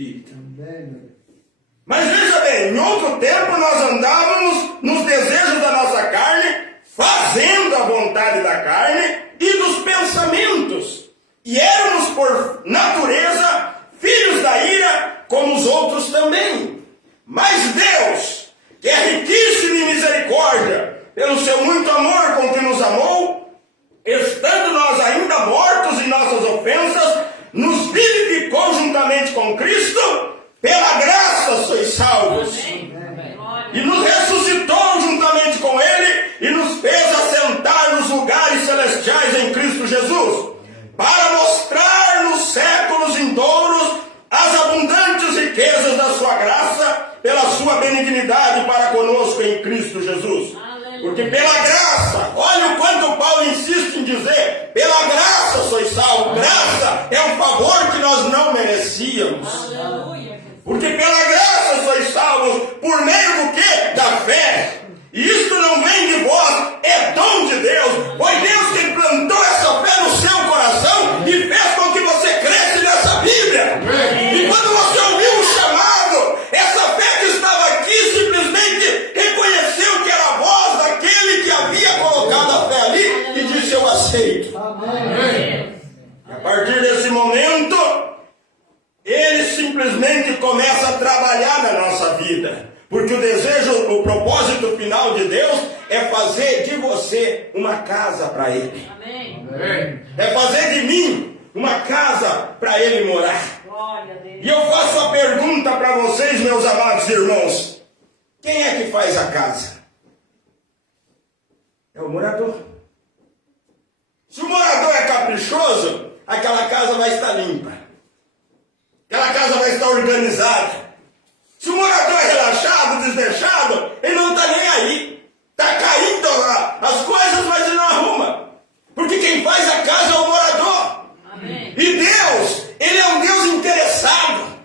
Espírito. Mas veja bem, em outro tempo nós andávamos nos desejos da nossa carne, fazendo a vontade da carne e dos pensamentos. E éramos por natureza filhos da ira, como os outros também. Mas Deus, que é riquíssimo em misericórdia, pelo seu muito amor com que nos amou, estando nós ainda mortos em nossas ofensas, nos vivificou juntamente com Cristo, pela graça sois salvos. E nos ressuscitou juntamente com Ele e nos fez assentar nos lugares celestiais em Cristo Jesus, para mostrar nos séculos vindouros as abundantes riquezas da sua graça, pela sua benignidade para conosco em Cristo Jesus. Porque pela graça, olha o quanto Paulo insiste em dizer, pela graça sois salvos. Graça é um favor que nós não merecíamos. Porque pela graça sois salvos, por meio do quê? Da fé. E isto não vem de vós, é dom de Deus. Foi Deus quem plantou essa fé no seu coração e fez com que você cresça nessa Bíblia. E quando você ouviu o chamado, essa fé que estava aqui simplesmente reconheceu que era a voz daquele que havia colocado a fé ali e disse: eu aceito. Amém. E a partir desse momento, ele simplesmente começa a trabalhar na nossa vida. Porque o desejo, o propósito final de Deus é fazer de você uma casa para Ele. Amém. É fazer de mim uma casa para Ele morar. Glória a Deus. E eu faço a pergunta para vocês, meus amados irmãos: quem é que faz a casa? É o morador. Se o morador é caprichoso, aquela casa vai estar limpa. Aquela casa vai estar organizada. Se o morador é relaxado, desleixado, ele não está nem aí. Está caindo as coisas, mas ele não arruma. Porque quem faz a casa é o morador. Amém. E Deus, Ele é um Deus interessado.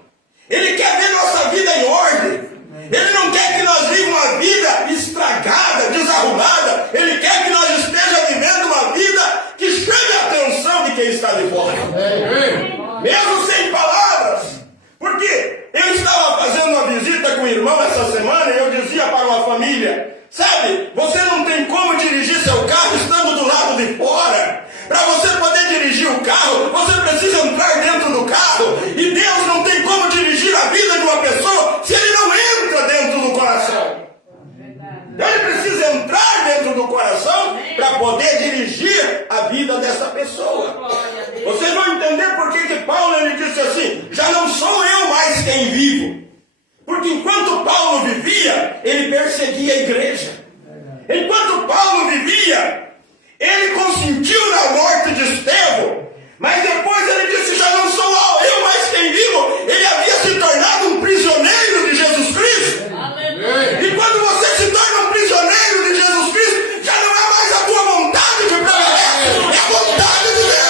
Ele quer ver nossa vida em ordem. Ele não quer que nós vivamos uma vida estragada, desarrumada. Ele quer que nós estejamos vivendo uma vida que chame a atenção de quem está de fora. Mesmo sem palavras. Porque eu estava fazendo uma visita com o irmão essa semana e eu dizia para uma família: sabe, você não tem como dirigir seu carro estando do lado de fora. Para você poder dirigir o carro, você precisa entrar dentro do carro. E Deus não tem como dirigir a vida de uma pessoa se Ele não entra dentro do coração. Então Ele precisa entrar dentro do coração para poder dirigir a vida dessa pessoa. Vocês vão entender por que Paulo ele disse assim: já não sou eu mais quem vivo. Porque enquanto Paulo vivia, ele perseguia a igreja. Enquanto Paulo vivia, ele consentiu na morte de Estevão. Mas depois ele disse: já não sou eu mais quem vivo. Ele havia se tornado um prisioneiro de Jesus Cristo. E quando você se torna um prisioneiro de Jesus Cristo, já não é mais a tua vontade que prevalece, é a vontade de Deus.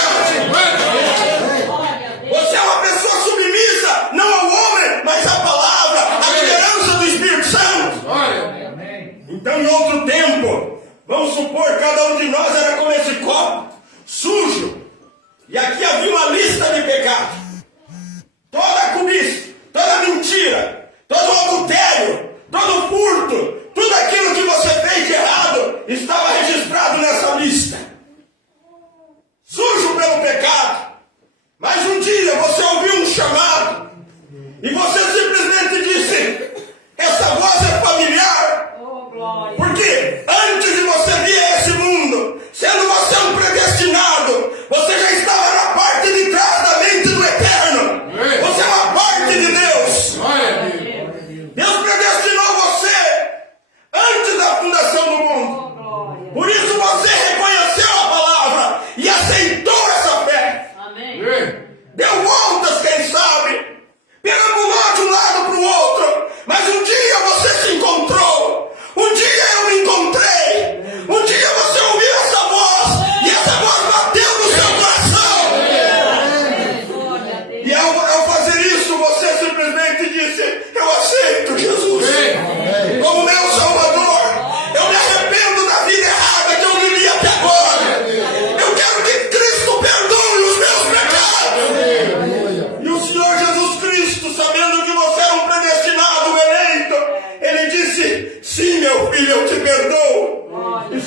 Você é uma pessoa submissa, não ao homem, mas à palavra, à liderança do Espírito Santo. Então, em outro tempo, vamos supor, cada um de nós era como esse copo, sujo. E aqui havia uma lista de pecados. Toda a cobiça, toda a mentira, todo o adultério, todo o furto, tudo aquilo que você fez de errado estava registrado nessa lista. Sujo pelo pecado. Mas um dia você ouviu um chamado e você simplesmente disse: essa voz é familiar. Porque antes de você vir a esse mundo, sendo você um predestinado, você já estava na parte de trás da mente do Eterno. Você é uma parte de Deus. Deus predestinou você antes da fundação do mundo. Por isso você reconheceu a palavra e aceitou essa fé. Deu voltas, quem sabe, perambulou de um lado para o outro, mas um dia você se encontrou. Um dia eu me encontrei. Um dia você ouviu essa voz e essa voz bateu no seu coração. E ao fazer isso, você simplesmente disse: eu aceito Jesus como meu Salvador. Eu me arrependo da vida errada que eu vivi até agora.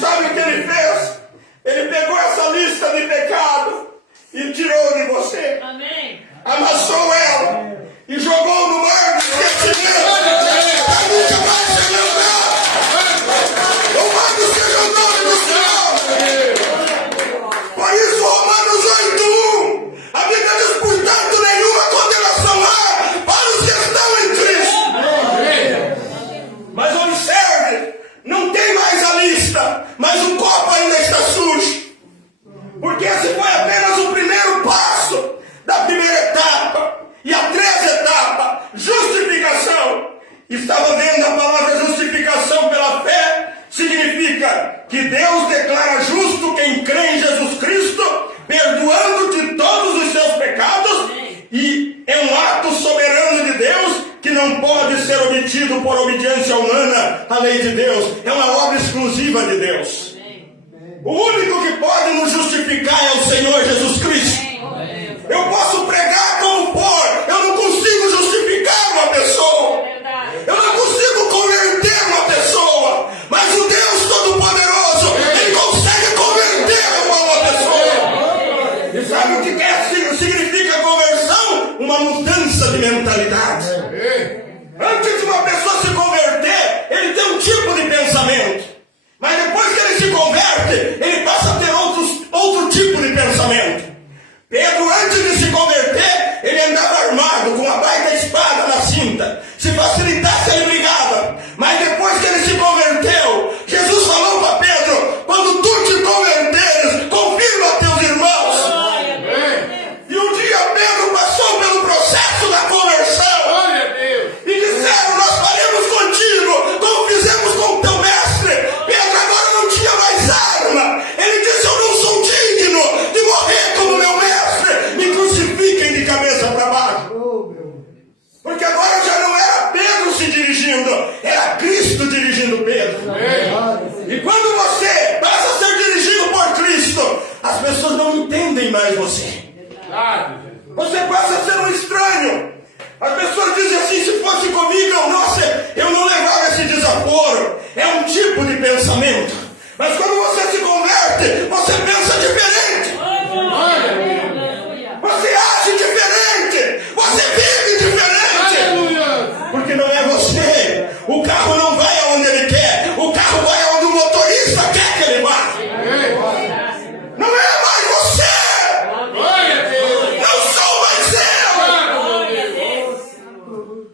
sabe o que ele fez? Ele pegou essa lista de pecado e tirou de você. Amém. Amassou ela e jogou no mar do esquecimento. Pra nunca mais se lembrar. Louvado seja o nome do Senhor. Por isso, Romanos 8:1, a Bíblia diz, portanto, nenhuma condenação há para os que estão em Cristo. Mas observe, não tem mais a lista, mas o copo ainda está sujo. Porque esse foi apenas o primeiro passo da primeira etapa. E a 3ª etapa, justificação. Estava vendo a palavra justificação pela fé, significa que Deus declara justo quem crê em Jesus Cristo, perdoando de todos os seus pecados, e é um ato soberano de Deus que não pode ser obtido por obediência humana à lei de Deus. É uma obra exclusiva de Deus. O único que pode nos justificar é o Senhor Jesus Cristo. Eu posso pregar como for, eu não consigo justificar uma pessoa. Eu não consigo converter uma pessoa. Mas o Deus Todo-Poderoso, Ele consegue converter uma pessoa. E sabe o que significa conversão? Uma mudança de mentalidade. Antes de uma pessoa se converter, ele tem um tipo de pensamento. Mas depois que ele se converte, ele passa a ter outro tipo de pensamento. Pedro, antes de se converter, ele andava armado com uma baita espada na cinta. Se facilitasse, ele brigava. Mas depois que ele se converteu, Jesus falou para Pedro, quando tu te converteres, confirma teus irmãos. E um dia Pedro passou pelo processo da conversão. E disseram, nós faremos contigo, como fizemos com o teu mestre. Pedro agora não tinha mais arma. Ele disse, eu não sou digno de morrer como meu mestre. Me crucifiquem de cabeça para baixo. Porque agora já não era Pedro se dirigindo, era Cristo dirigindo Pedro. E quando você passa a ser dirigido por Cristo, as pessoas não entendem mais você. Você passa a ser um estranho. As pessoas dizem assim, se fosse comigo, eu não levava esse desaforo. É um tipo de pensamento. Mas quando você se converte, você pensa diferente. Você age diferente. Você vive diferente. Porque não é você. O carro não vai aonde ele quer. O carro vai aonde o motorista quer que ele vá. Não é mais você. Não sou mais eu.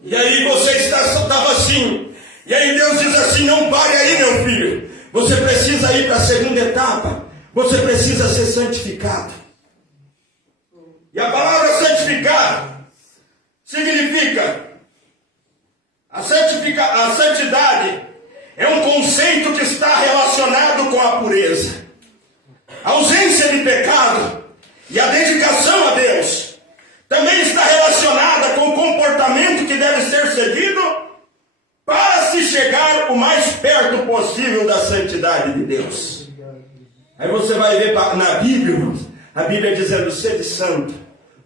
E aí você estava assim. E aí Deus diz assim, não pare aí, meu filho. Você precisa ir para a 2ª etapa. Você precisa ser santificado. E a palavra santificar significa a santidade é um conceito que está relacionado com a pureza, a ausência de pecado e a dedicação a Deus. Também está relacionada com o comportamento que deve ser seguido para se chegar o mais perto possível da santidade de Deus. Aí você vai ver na Bíblia, irmãos, a Bíblia dizendo, sede santo,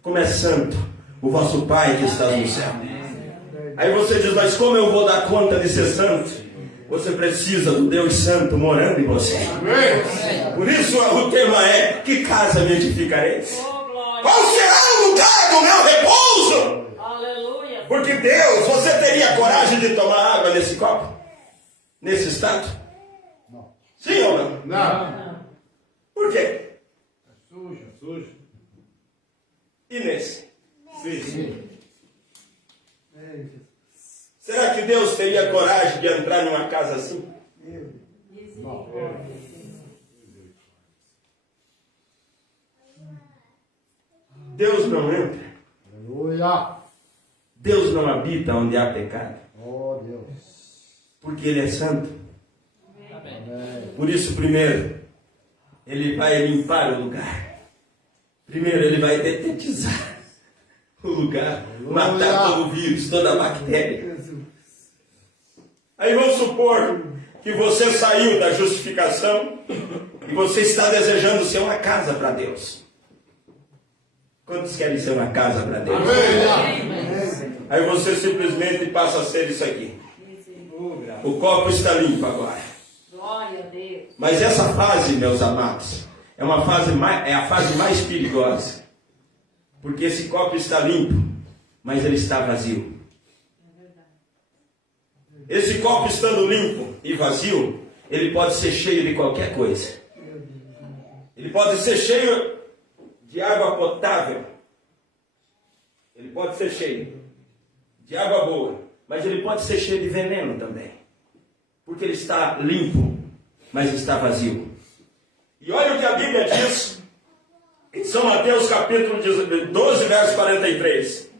como é santo o vosso Pai que está no céu. Aí você diz, mas como eu vou dar conta de ser santo? Você precisa do Deus Santo morando em você. Por isso o tema é, que casa me edificareis? Qual será o lugar do meu repouso? Aleluia. Porque Deus, você teria coragem de tomar água nesse copo? Nesse estado? Não. Sim ou não? Não. Por quê? Sujo. E nesse? Sim. Será que Deus teria coragem de entrar numa casa assim? Não. Deus não entra. Aleluia. Deus não habita onde há pecado. Oh, Deus. Porque Ele é santo. Amém. Por isso, primeiro, Ele vai limpar o lugar. Primeiro, Ele vai detetizar o lugar. Matar todo o vírus, toda a bactéria. Aí vamos supor que você saiu da justificação e você está desejando ser uma casa para Deus. Quantos querem ser uma casa para Deus? Amém. Aí você simplesmente passa a ser isso aqui. O copo está limpo agora. Glória a Deus. Mas essa fase, meus amados, é a fase mais perigosa. Porque esse copo está limpo, mas ele está vazio. Esse copo estando limpo e vazio, ele pode ser cheio de qualquer coisa. Ele pode ser cheio de água potável. Ele pode ser cheio de água boa. Mas ele pode ser cheio de veneno também. Porque ele está limpo, mas está vazio. E olha o que a Bíblia diz em São Mateus capítulo 12, verso 43.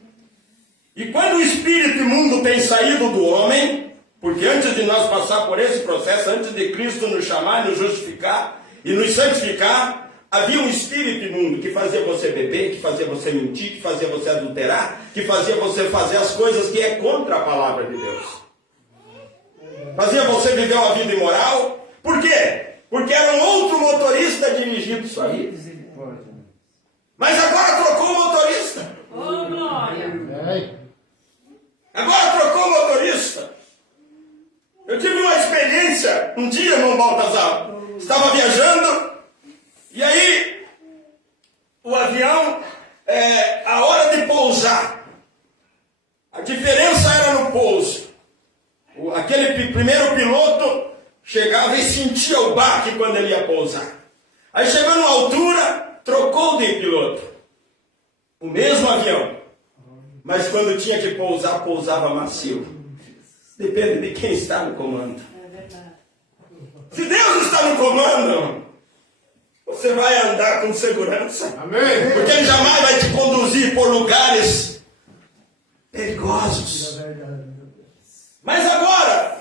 E quando o espírito imundo tem saído do homem, porque antes de nós passar por esse processo, antes de Cristo nos chamar, nos justificar e nos santificar, havia um espírito imundo que fazia você beber, que fazia você mentir, que fazia você adulterar, que fazia você fazer as coisas que é contra a palavra de Deus. Fazia você viver uma vida imoral. Por quê? Porque era um outro motorista dirigindo sua vida. Mas agora trocou o motorista. Oh, glória. Agora trocou o motorista. Eu tive uma experiência um dia, irmão Baltazar. Estava viajando e aí o avião, a hora de pousar, a diferença era no pouso. Aquele primeiro piloto chegava e sentia o baque quando ele ia pousar. Aí chegou numa altura, trocou de piloto. O mesmo avião. Mas quando tinha que pousar, pousava macio. Depende de quem está no comando. Se Deus está no comando, você vai andar com segurança. Amém. Porque Ele jamais vai te conduzir por lugares perigosos. Mas agora,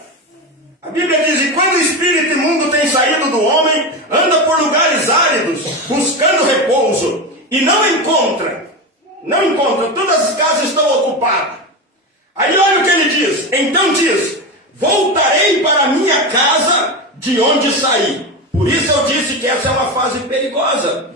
a Bíblia diz: e quando o espírito imundo tem saído do homem, anda por lugares áridos, buscando repouso, e não encontra, todas as casas estão ocupadas. Aí olha o que ele diz: então diz, voltarei para a minha casa de onde saí. Por isso eu disse que essa é uma fase perigosa.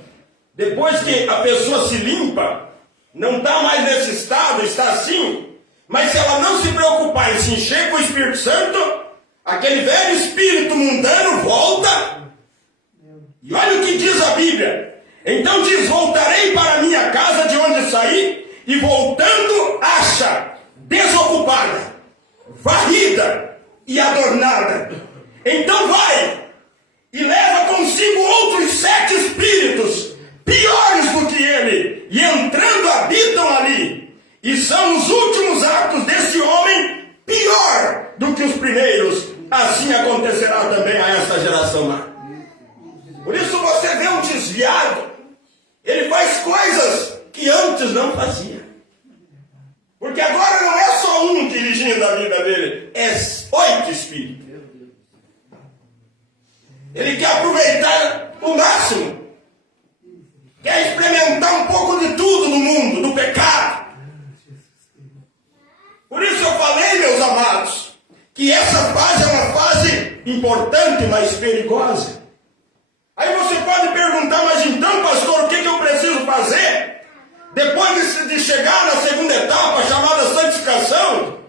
Depois que a pessoa se limpa, não está mais nesse estado, está assim. Mas se ela não se preocupar em se encher com o Espírito Santo, aquele velho espírito mundano volta. E olha o que diz a Bíblia. Então diz, voltarei para a minha casa de onde saí, e voltando acha desocupada, varrida e adornada. Então vai e leva consigo outros 7 espíritos, piores do que ele, e entrando habitam ali. E são os últimos atos desse homem pior do que os primeiros. Assim acontecerá também a esta geração lá. Por isso você vê um desviado. Ele faz coisas que antes não fazia. Porque agora não é só um dirigindo a vida dele, é 8 espíritos. Ele quer aproveitar o máximo. Quer experimentar um pouco de tudo no mundo, do pecado. Por isso eu falei, meus amados, que essa fase é uma fase importante, mas perigosa. Aí você pode perguntar, mas então, pastor, o que eu preciso fazer? Depois de chegar na segunda etapa, chamada santificação?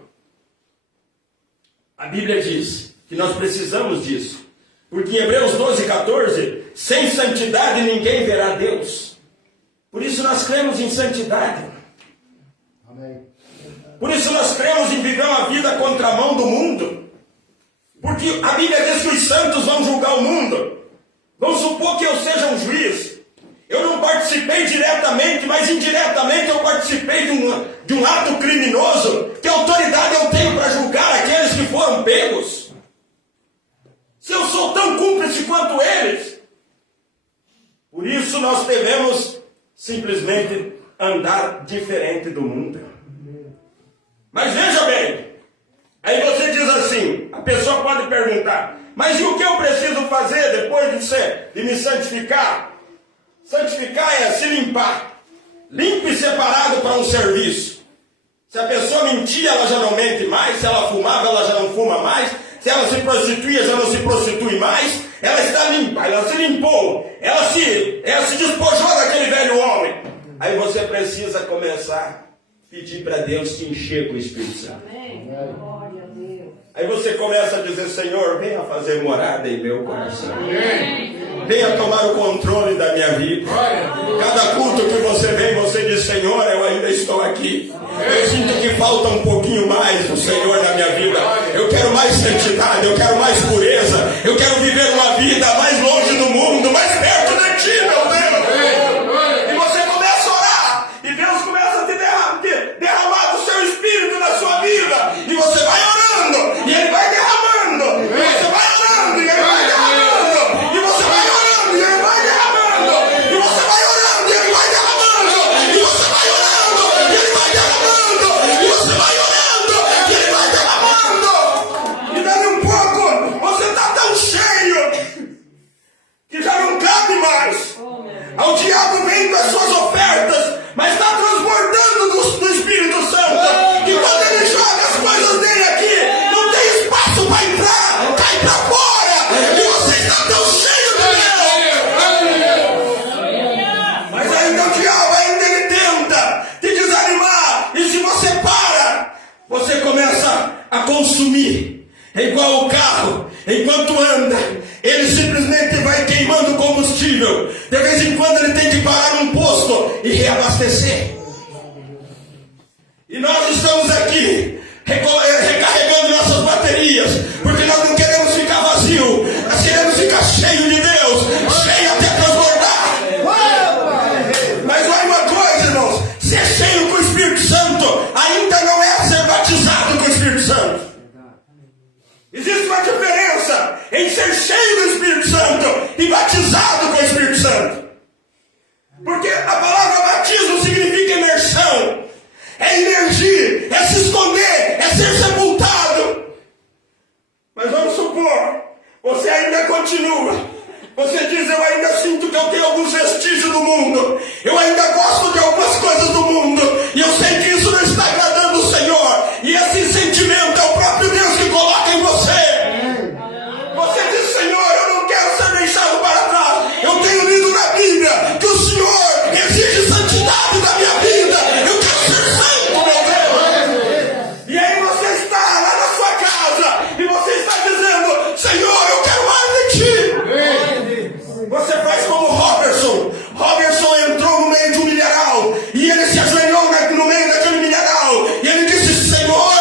A Bíblia diz que nós precisamos disso. Porque em Hebreus 12, 14, sem santidade ninguém verá Deus. Por isso nós cremos em santidade. Amém. Por isso nós cremos em viver uma vida contramão do mundo. Porque a Bíblia diz que os santos vão julgar o mundo. Vamos supor que eu seja um juiz. Eu não participei diretamente, mas indiretamente eu participei de um ato criminoso. Que autoridade eu tenho para julgar aqueles que foram pegos? Se eu sou tão cúmplice quanto eles. Por isso nós devemos simplesmente andar diferente do mundo. Mas veja bem, aí você diz assim, a pessoa pode perguntar, mas e o que eu preciso fazer depois de me santificar? Santificar é se limpar. Limpo e separado para um serviço. Se a pessoa mentia, ela já não mente mais. Se ela fumava, ela já não fuma mais. Se ela se prostituía, já não se prostitui mais. Ela está limpa, ela se limpou. Ela se despojou daquele velho homem. Aí você precisa começar a pedir para Deus te encher com o Espírito Santo. Amém. Glória a Deus. Aí você começa a dizer, Senhor, venha fazer morada em meu coração. Venha tomar o controle da minha vida. Cada culto que você vem, você diz, Senhor, eu ainda estou aqui. Eu sinto que falta um pouquinho mais do Senhor na minha vida. Eu quero mais santidade, eu quero mais pureza. Eu quero viver uma vida mais longe do mundo, mais perto de Ti, meu Deus. E você começa a orar. E Deus começa a te derramar do seu Espírito na sua vida. E você vai orando. E Ele vai derramando. E você vai orando. E Ele vai derramando. E você vai orando. E Ele vai derramando. E você vai orando. E Ele vai derramando. E você vai orando. E Ele vai derramando. E você vai orando. E Ele vai derramando. E dali um pouco, você está tão cheio que já não cabe mais. O diabo vem com as suas ofertas, mas está transbordando do Espírito Santo. E quando ele joga as coisas dele aqui, não tem espaço para entrar, cai para fora. E você está tão cheio de Deus. Mas ainda o diabo, ainda ele tenta te desanimar. E se você para, você começa a consumir. É igual o carro, enquanto anda, ele simplesmente vai queimando combustível. De vez em quando ele tem que parar num posto e reabastecer. E nós estamos aqui recarregando nossas baterias, porque nós não queremos ficar vazio, nós queremos ficar cheio de Deus, cheio até transbordar. Mas olha uma coisa, irmãos, ser cheio com o Espírito Santo ainda não é ser batizado com o Espírito Santo. Existe uma diferença em ser cheio do Espírito Santo e batizado com o Espírito Santo. Porque a palavra batismo significa imersão, é imergir, é se esconder, é ser sepultado. Mas vamos supor, você ainda continua. Você diz, eu ainda sinto que eu tenho alguns vestígios do mundo. Eu ainda gosto de algumas coisas do mundo. E eu sei que isso não está agradando o Senhor. E esse sentimento é o próprio Deus que coloca em você. Você diz, Senhor, eu não quero ser deixado para trás. Eu tenho lido na Bíblia que o Senhor exige santidade da minha vida. Eu quero ser santo, meu Deus. E aí você está lá na sua casa e você está dizendo, Senhor, eu quero mais de Ti. Você faz como Robertson. Robertson entrou no meio de um milharal e ele se ajoelhou no meio daquele milharal e ele disse, Senhor,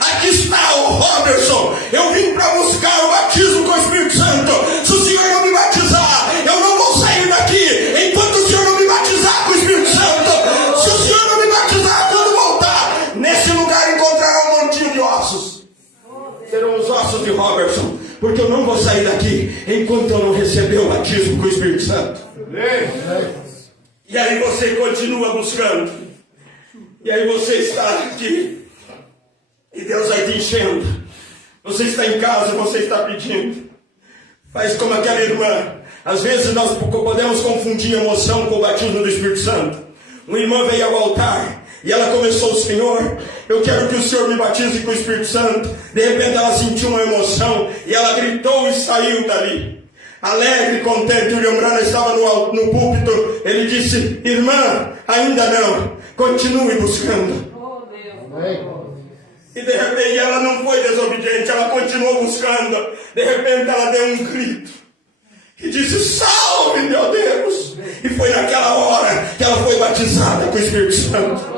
aqui está o Robertson. Eu vim para buscar o batismo com o Espírito Santo. Se o Senhor não me batizar, eu não vou sair daqui enquanto o Senhor não me batizar com o Espírito Santo. Se o Senhor não me batizar, quando voltar, nesse lugar encontrará um montinho de ossos. Serão os ossos de Robertson. Porque eu não vou sair daqui enquanto eu não receber o batismo com o Espírito Santo. E aí você continua buscando. E aí você está aqui. E Deus vai te enchendo. Você está em casa, você está pedindo. Faz como aquela irmã. Às vezes nós podemos confundir emoção com o batismo do Espírito Santo. Uma irmã veio ao altar e ela começou, Senhor, eu quero que o Senhor me batize com o Espírito Santo. De repente ela sentiu uma emoção e ela gritou e saiu dali. Alegre, contente, o William Branham estava no púlpito. Ele disse, irmã, ainda não, continue buscando. E de repente ela não foi desobediente, ela continuou buscando. De repente ela deu um grito e disse, salve meu Deus. E foi naquela hora que ela foi batizada com o Espírito Santo.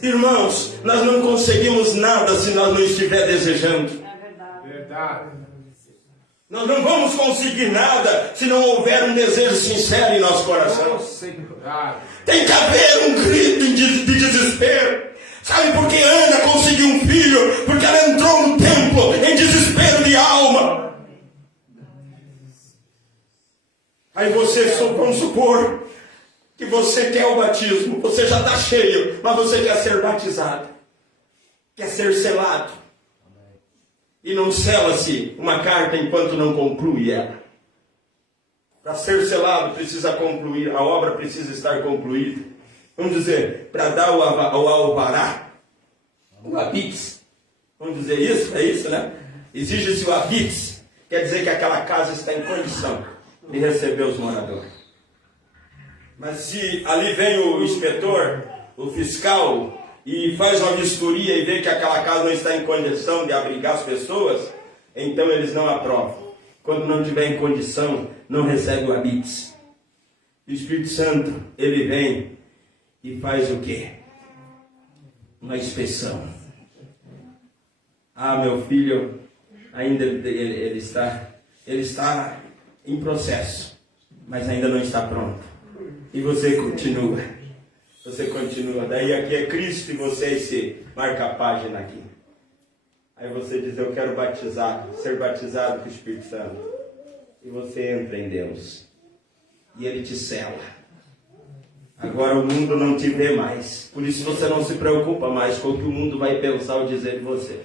Irmãos, nós não conseguimos nada se nós não estiver desejando. Nós não vamos conseguir nada se não houver um desejo sincero em nosso coração. Tem que haver um grito de desespero. Sabe por que Ana conseguiu um filho? Porque ela entrou no templo em desespero de alma. Aí vamos supor que você quer o batismo, você já está cheio, mas você quer ser batizado, quer ser selado. E não sela-se uma carta enquanto não conclui ela. Para ser selado precisa concluir, a obra precisa estar concluída. Vamos dizer, para dar o alvará, o habits, vamos dizer isso, é isso, né? Exige-se o habits, quer dizer que aquela casa está em condição de receber os moradores. Mas se ali vem o inspetor, o fiscal, e faz uma vistoria e vê que aquela casa não está em condição de abrigar as pessoas, então eles não aprovam. Quando não tiver em condição, não recebe o habites. O Espírito Santo, ele vem e faz o quê? Uma inspeção. Ah, meu filho, ainda ele está em processo, mas ainda não está pronto. E você continua. Você continua. Daí aqui é Cristo e você se marca a página aqui. Aí você diz, eu quero ser batizado com o Espírito Santo. E você entra em Deus. E Ele te sela. Agora o mundo não te vê mais. Por isso você não se preocupa mais com o que o mundo vai pensar ou dizer de você.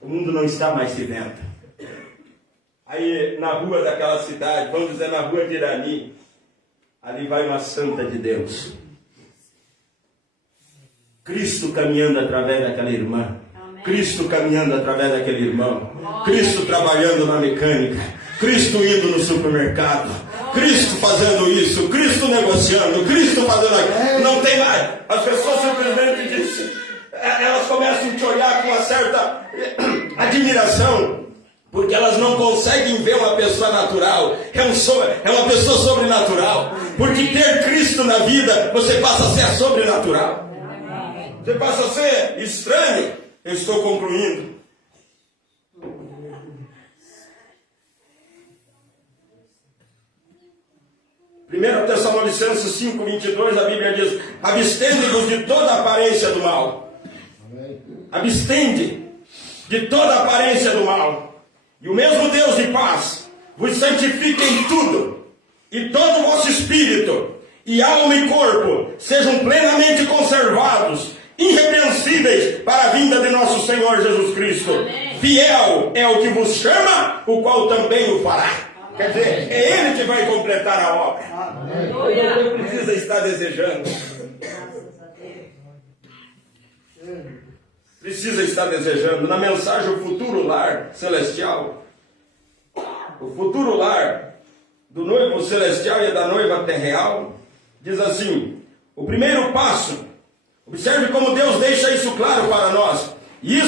O mundo não está mais te vendo. Aí na rua daquela cidade, vamos dizer na rua de Irani, ali vai uma santa de Deus. Cristo caminhando através daquela irmã. Amém. Cristo caminhando através daquele irmão. Cristo trabalhando na mecânica. Cristo indo no supermercado. Cristo fazendo isso. Cristo negociando. Cristo fazendo aquilo. Não tem mais. As pessoas simplesmente dizem, elas começam a te olhar com uma certa admiração. Porque elas não conseguem ver uma pessoa natural. É uma pessoa sobrenatural. Porque ter Cristo na vida, você passa a ser sobrenatural. Você passa a ser estranho. Eu estou concluindo. Primeiro Tessalonicenses 5:22, a Bíblia diz, abstende-vos de toda aparência do mal. Abstende de toda aparência do mal. E o mesmo Deus de paz vos santifique em tudo, e todo o vosso espírito, e alma e corpo, sejam plenamente conservados, irrepreensíveis para a vinda de nosso Senhor Jesus Cristo. Amém. Fiel é o que vos chama, o qual também o fará. Amém. Quer dizer, é Ele que vai completar a obra. Você precisa estar desejando. Precisa estar desejando. Na mensagem O Futuro Lar Celestial, o futuro lar do noivo celestial e da noiva terreal, diz assim, o primeiro passo, observe como Deus deixa isso claro para nós. E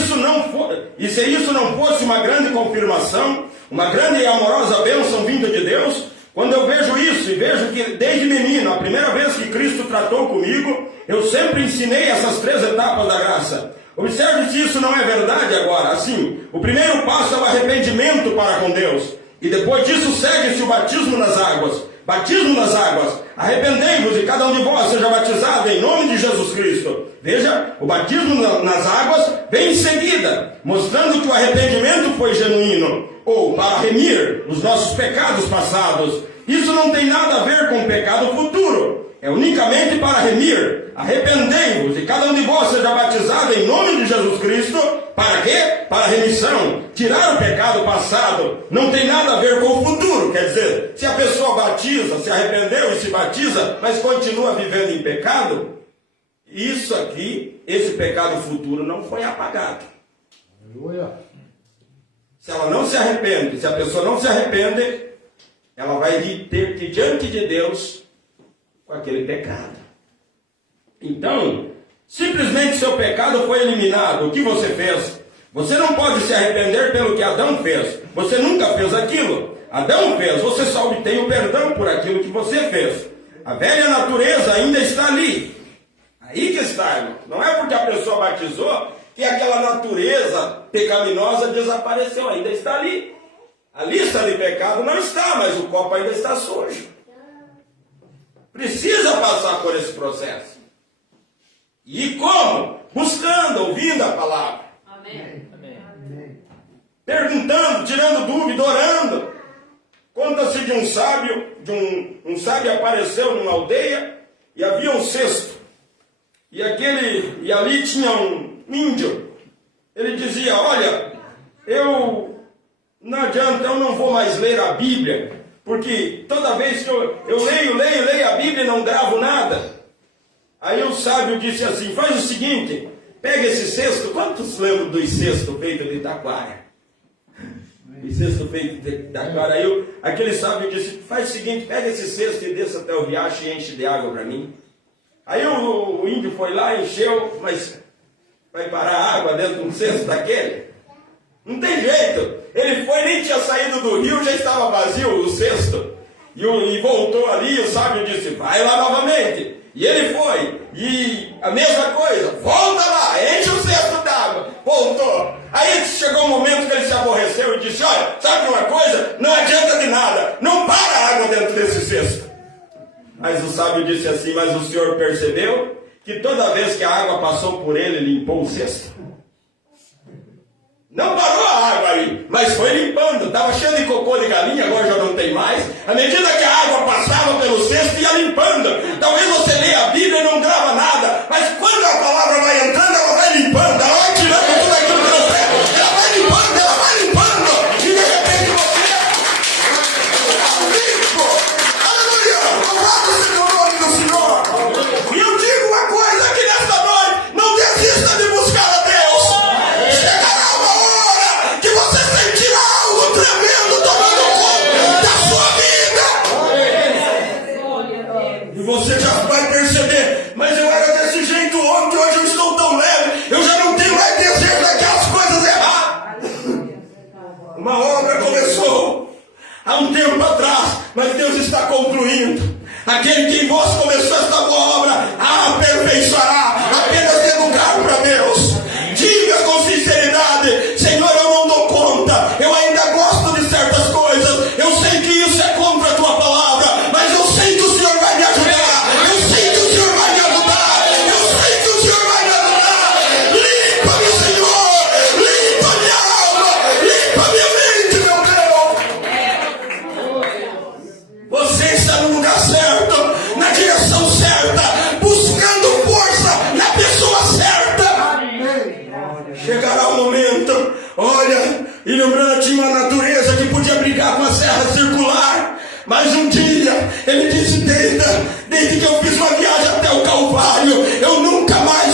se isso não fosse uma grande confirmação, uma grande e amorosa bênção vinda de Deus, quando eu vejo isso e vejo que desde menino, a primeira vez que Cristo tratou comigo, eu sempre ensinei essas 3 etapas da graça. Observe se isso não é verdade agora. Assim, o primeiro passo é o arrependimento para com Deus. E depois disso segue-se o batismo nas águas. Batismo nas águas. Arrependei-vos e cada um de vós seja batizado em nome de Jesus Cristo. Veja, o batismo nas águas vem em seguida, mostrando que o arrependimento foi genuíno, ou para remir os nossos pecados passados. Isso não tem nada a ver com o pecado futuro. É unicamente para remir. Arrependei-vos e cada um de vós seja batizado em nome de Jesus Cristo. Para quê? Para a remissão. Tirar o pecado passado não tem nada a ver com o futuro. Quer dizer, se a pessoa batiza, se arrependeu e se batiza, mas continua vivendo em pecado, isso aqui, esse pecado futuro não foi apagado. Aleluia. Se ela não se arrepende, se a pessoa não se arrepende, ela vai ter que ir diante de Deus com aquele pecado. Então, simplesmente seu pecado foi eliminado. O que você fez? Você não pode se arrepender pelo que Adão fez. Você nunca fez aquilo. Adão fez. Você só obtém o perdão por aquilo que você fez. A velha natureza ainda está ali. Aí que está, irmão. Não é porque a pessoa batizou que aquela natureza pecaminosa desapareceu. Ainda está ali. A lista de pecado não está, mas o copo ainda está sujo. Precisa passar por esse processo. E como? Buscando, ouvindo a palavra. Amém. Perguntando, tirando dúvida, orando. Conta-se de um sábio, um sábio apareceu numa aldeia e havia um cesto. E ali tinha um índio. Ele dizia, olha, não adianta, eu não vou mais ler a Bíblia, porque toda vez que eu leio a Bíblia e não gravo nada. Aí o sábio disse assim, faz o seguinte, pega esse cesto, quantos lembram dos cestos feitos de taquara? O cesto feito de taquara. Aí aquele sábio disse, faz o seguinte, pega esse cesto e desça até o riacho e enche de água para mim. Aí o índio foi lá, encheu, mas vai parar água dentro de um cesto daquele? Não tem jeito. Ele foi, nem tinha saído do rio, já estava vazio o cesto. E voltou ali, e o sábio disse, vai lá novamente. E ele foi, e a mesma coisa, volta lá, enche o cesto d'água. Voltou. Aí chegou um momento que ele se aborreceu e disse, olha, sabe uma coisa? Não adianta de nada, não para a água dentro desse cesto. Mas o sábio disse assim, mas o senhor percebeu que toda vez que a água passou por ele, limpou o cesto? Não parou a água aí, mas foi limpando. Estava cheio de cocô de galinha, agora já não tem mais. À medida que a água passava pelo cesto, ia limpando. Talvez você leia a Bíblia e não grava nada, mas quando a palavra vai entrando, ela vai limpando, ela vai tirando tudo aquilo que não serve. Ela vai limpando, e de repente você está limpo. Aleluia! Louvado seja o nome do Senhor. E eu digo uma coisa aqui nesta noite, não desista de buscar a Deus. Chegará uma hora que você sentirá algo tremendo tomando conta da sua vida. E você já vai perceber, mas eu era desse jeito ontem, hoje eu estou tão leve, eu já não tenho mais desejo daquelas coisas erradas. Uma obra começou há um tempo atrás, mas Deus está concluindo. Aquele que em vós começou esta boa obra, a aperfeiçoará. Apenas dê lugar para Deus. Diga com sinceridade, Senhor, eu não dou conta, eu ainda gosto de certas coisas, eu sei que isso é contra a tua palavra, mas eu sei que o Senhor vai me ajudar, eu sei que o Senhor vai me ajudar, eu sei que o Senhor vai me ajudar. Limpa-me, Senhor, limpa minha alma, limpa minha mente, meu Deus. Você está no lugar certo, na direção certa, buscando força na pessoa certa. Chegará o momento, olha, e lembrando, tinha uma natureza que podia brigar com a serra circular, mas um dia ele disse, desde que eu fiz uma viagem até o Calvário, eu nunca mais